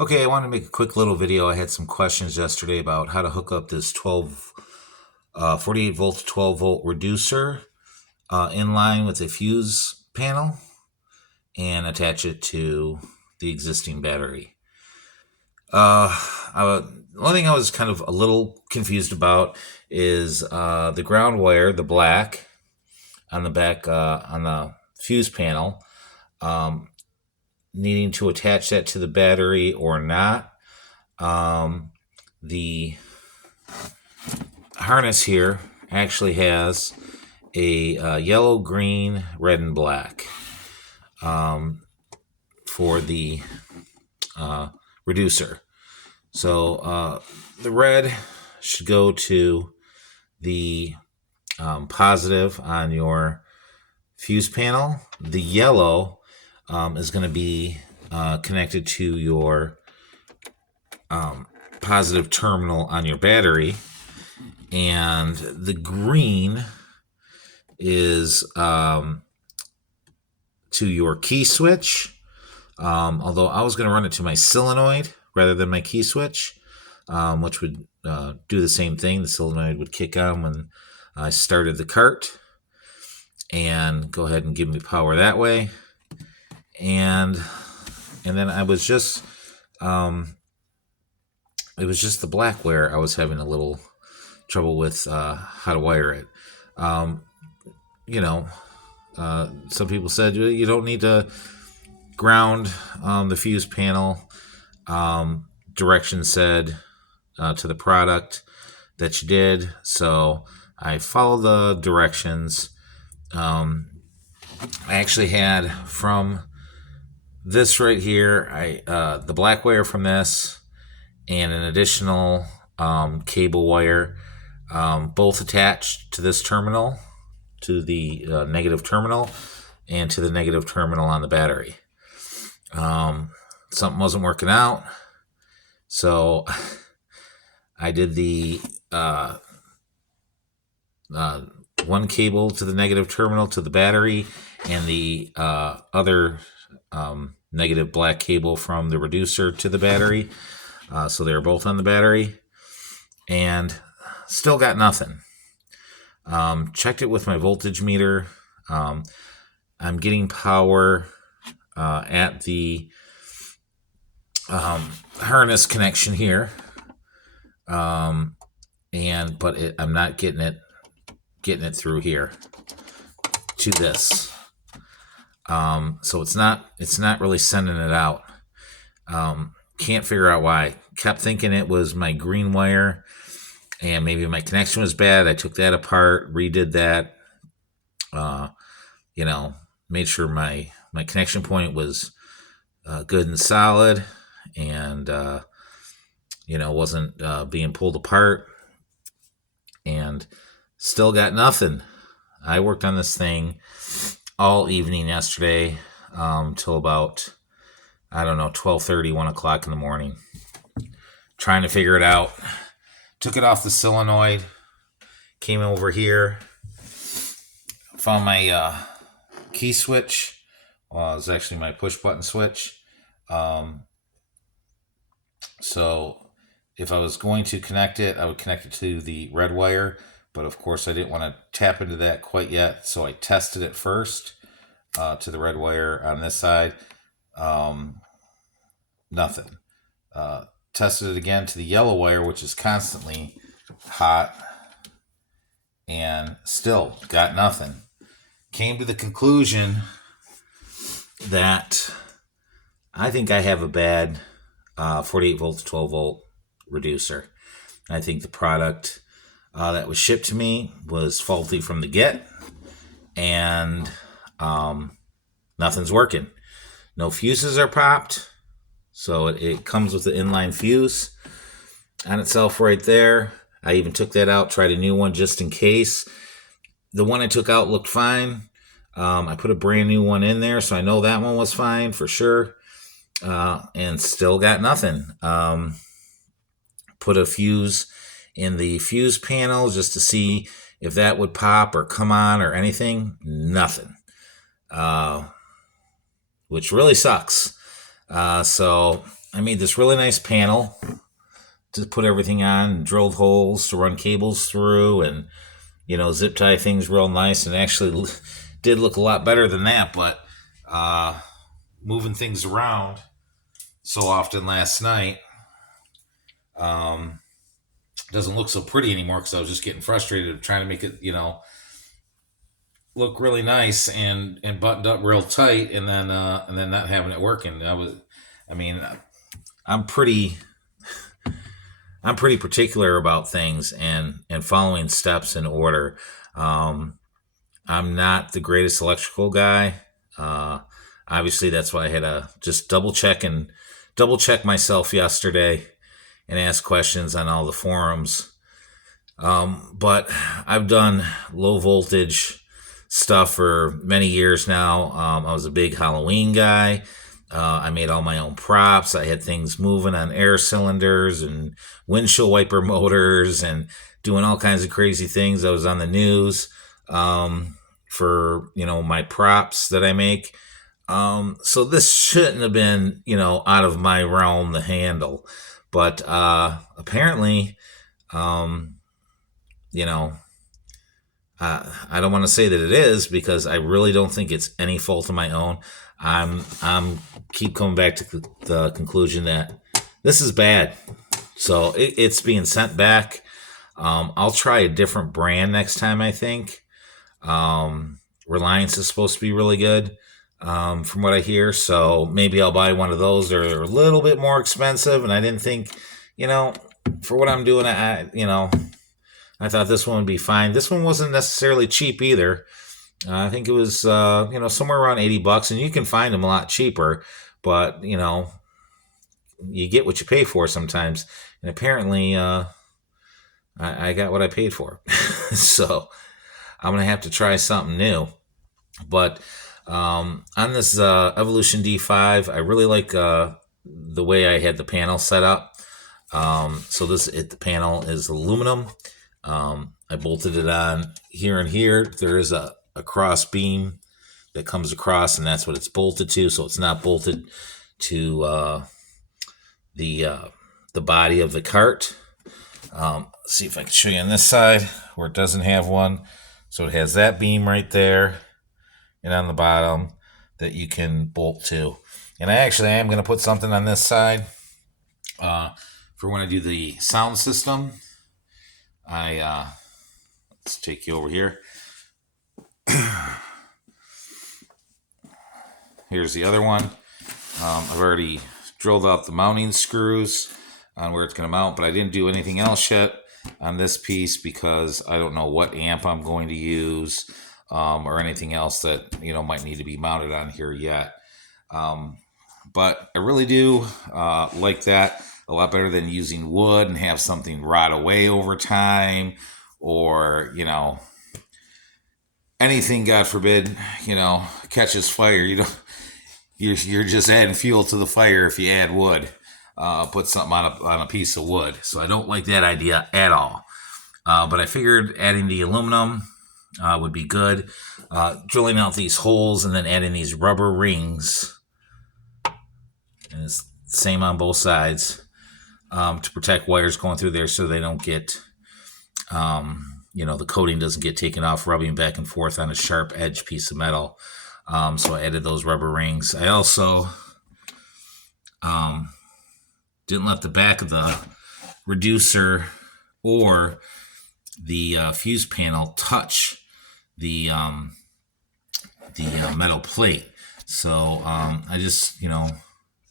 Okay, I wanted to make a quick little video. I had some questions yesterday about how to hook up this 48 volt to 12 volt reducer in line with a fuse panel and attach it to the existing battery. The only thing I was kind of a little confused about is the ground wire, the black on the back on the fuse panel, needing to attach that to the battery or not. The harness here actually has a yellow, green, red, and black for the reducer. So the red should go to the positive on your fuse panel. The yellow is going to be connected to your positive terminal on your battery, and the green is to your key switch. Although I was going to run it to my solenoid rather than my key switch, which would do the same thing. The solenoid would kick on when I started the cart and go ahead and give me power that way. And then I was just it was just the black wire I was having a little trouble with how to wire it. Some people said you don't need to ground the fuse panel. Directions said to the product that you did, so I followed the directions. I actually had from this right here, the black wire from this and an additional cable wire, both attached to this terminal, to the negative terminal, and to the negative terminal on the battery. Something wasn't working out, so I did the one cable to the negative terminal to the battery, and the other negative black cable from the reducer to the battery. So they were both on the battery, and still got nothing. Checked it with my voltage meter. I'm getting power at the harness connection here, but I'm not getting it through here to this. So it's not really sending it out. Can't figure out why. Kept thinking it was my green wire, and maybe my connection was bad. I took that apart, redid that. Made sure my connection point was good and solid, and wasn't being pulled apart, and still got nothing. I worked on this thing all evening yesterday till about 12:30, 1 o'clock in the morning, trying to figure it out. Took it off the solenoid, came over here, found my key switch. It was actually my push button switch. So if I was going to connect it, I would connect it to the red wire, but of course I didn't want to tap into that quite yet, so I tested it first to the red wire on this side. Nothing. Tested it again to the yellow wire, which is constantly hot, and still got nothing. Came to the conclusion that I think I have a bad 48 volt to 12 volt reducer. I think the product that was shipped to me was faulty from the get, and nothing's working. No fuses are popped. So it comes with the inline fuse on itself right there. I even took that out, tried a new one just in case. The one I took out looked fine. I put a brand new one in there, so I know that one was fine for sure. And still got nothing. Put a fuse in the fuse panel just to see if that would pop or come on or anything. Nothing. Which really sucks. So I made this really nice panel to put everything on, drilled holes to run cables through, and zip tie things real nice. And actually did look a lot better than that, but moving things around so often last night doesn't look so pretty anymore because I was just getting frustrated trying to make it, look really nice and buttoned up real tight, and then not having it working. I mean, I'm pretty I'm pretty particular about things and following steps in order. Um, I'm not the greatest electrical guy. Uh, Obviously, that's why I had to just double check myself yesterday and ask questions on all the forums. But I've done low voltage stuff for many years now. I was a big Halloween guy. I made all my own props. I had things moving on air cylinders and windshield wiper motors and doing all kinds of crazy things. I was on the news for my props that I make. So this shouldn't have been out of my realm to handle, but apparently, um, you know, I don't want to say that it is because I really don't think it's any fault of my own. I'm keep coming back to the conclusion that this is bad, so it's being sent back. I'll try a different brand next time. I think Reliance is supposed to be really good, from what I hear. So maybe I'll buy one of those. They're a little bit more expensive, and I didn't think, you know, for what I'm doing, I thought this one would be fine. This one wasn't necessarily cheap either. I think it was, somewhere around $80, and you can find them a lot cheaper. But you get what you pay for sometimes, and apparently, I got what I paid for. So I'm gonna have to try something new. But on this Evolution D5, I really like the way I had the panel set up. So the panel is aluminum. I bolted it on here and here. There is a cross beam that comes across, and that's what it's bolted to. So it's not bolted to the body of the cart. See if I can show you on this side where it doesn't have one. So it has that beam right there, and on the bottom that you can bolt to. And I am going to put something on this side for when I do the sound system. Let's take you over here. Here's the other one. I've already drilled out the mounting screws on where it's going to mount, but I didn't do anything else yet on this piece because I don't know what amp I'm going to use, or anything else that might need to be mounted on here yet. But I really do like that a lot better than using wood and have something rot away over time, or anything, God forbid, catches fire. You're just adding fuel to the fire if you add wood. Put something on a piece of wood. So I don't like that idea at all. But I figured adding the aluminum would be good. Drilling out these holes and then adding these rubber rings, and it's the same on both sides, to protect wires going through there so they don't get, the coating doesn't get taken off rubbing back and forth on a sharp edge piece of metal. So I added those rubber rings. I also didn't let the back of the reducer or the fuse panel touch the metal plate. So I just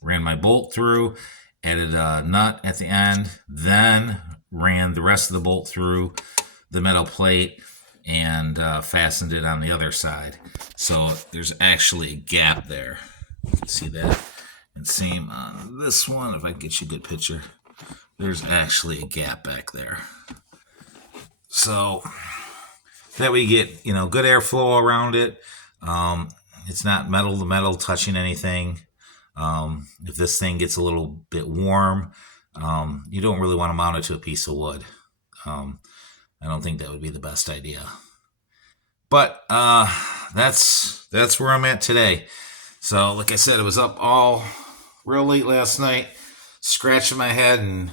ran my bolt through, added a nut at the end, then ran the rest of the bolt through the metal plate and fastened it on the other side. So there's actually a gap there. You can see that. And same on this one, if I can get you a good picture. There's actually a gap back there. So that way you get, good airflow around it. It's not metal to metal touching anything. If this thing gets a little bit warm, you don't really want to mount it to a piece of wood. I don't think that would be the best idea. But that's where I'm at today. So like I said, it was up all real late last night. scratching my head and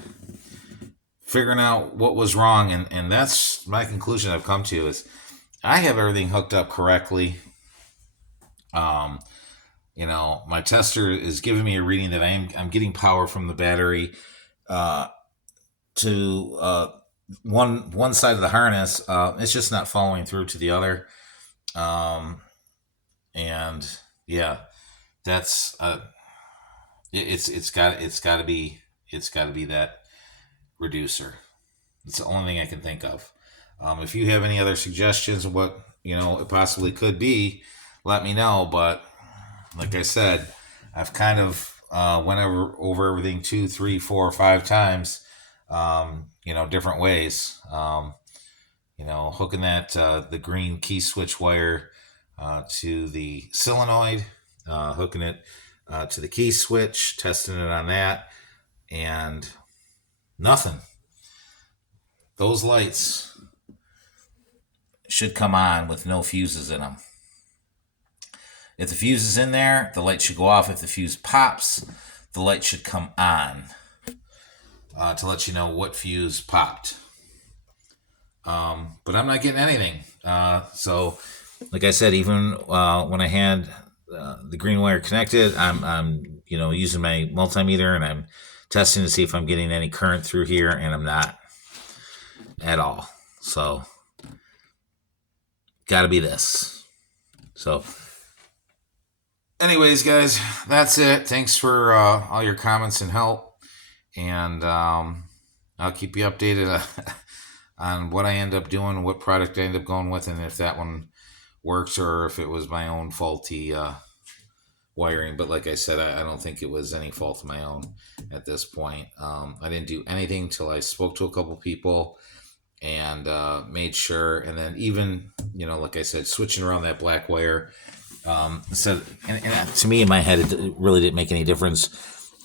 figuring out what was wrong, and that's my conclusion I've come to is I have everything hooked up correctly. Um, my tester is giving me a reading that I'm getting power from the battery uh, to one side of the harness. It's just not following through to the other, and yeah, that's it's got to be that reducer. It's the only thing I can think of. If you have any other suggestions of what it possibly could be, let me know. But like I said, I've kind of went over everything 2, 3, 4, 5 times, different ways. Hooking that the green key switch wire to the solenoid, hooking it to the key switch, testing it on that, and nothing. Those lights should come on with no fuses in them. If the fuse is in there, the light should go off. If the fuse pops, the light should come on to let you know what fuse popped. But I'm not getting anything. So, like I said, even when I had the green wire connected, I'm using my multimeter and I'm testing to see if I'm getting any current through here, and I'm not at all. So, got to be this. So, anyways, guys, that's it. Thanks for all your comments and help, and I'll keep you updated on what I end up doing, what product I end up going with, and if that one works or if it was my own faulty wiring. But like I said, I don't think it was any fault of my own at this point. I didn't do anything till I spoke to a couple people and made sure. And then even, like I said, switching around that black wire. And to me, in my head, it really didn't make any difference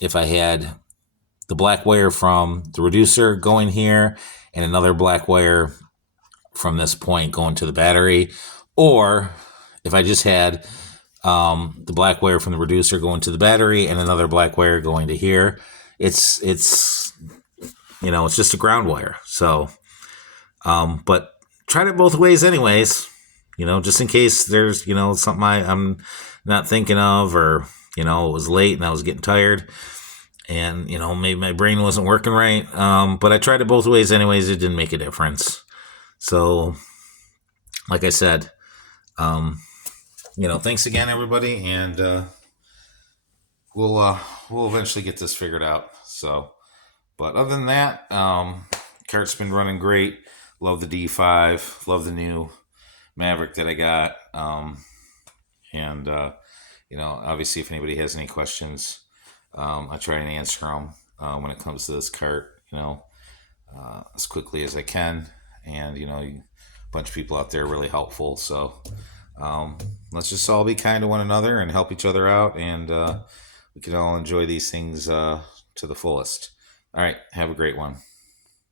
if I had the black wire from the reducer going here and another black wire from this point going to the battery, or if I just had the black wire from the reducer going to the battery and another black wire going to here. It's it's just a ground wire. So, but tried it both ways anyways, just in case there's, something I'm not thinking of, or, it was late and I was getting tired and, maybe my brain wasn't working right. But I tried it both ways anyways. It didn't make a difference. So, like I said, thanks again, everybody. And, we'll eventually get this figured out. So, but other than that, cart's been running great. Love the D5, love the new Maverick that I got. Obviously if anybody has any questions, I try and answer them, when it comes to this cart, as quickly as I can. And, a bunch of people out there are really helpful. So, let's just all be kind to one another and help each other out. And, we can all enjoy these things, to the fullest. All right. Have a great one.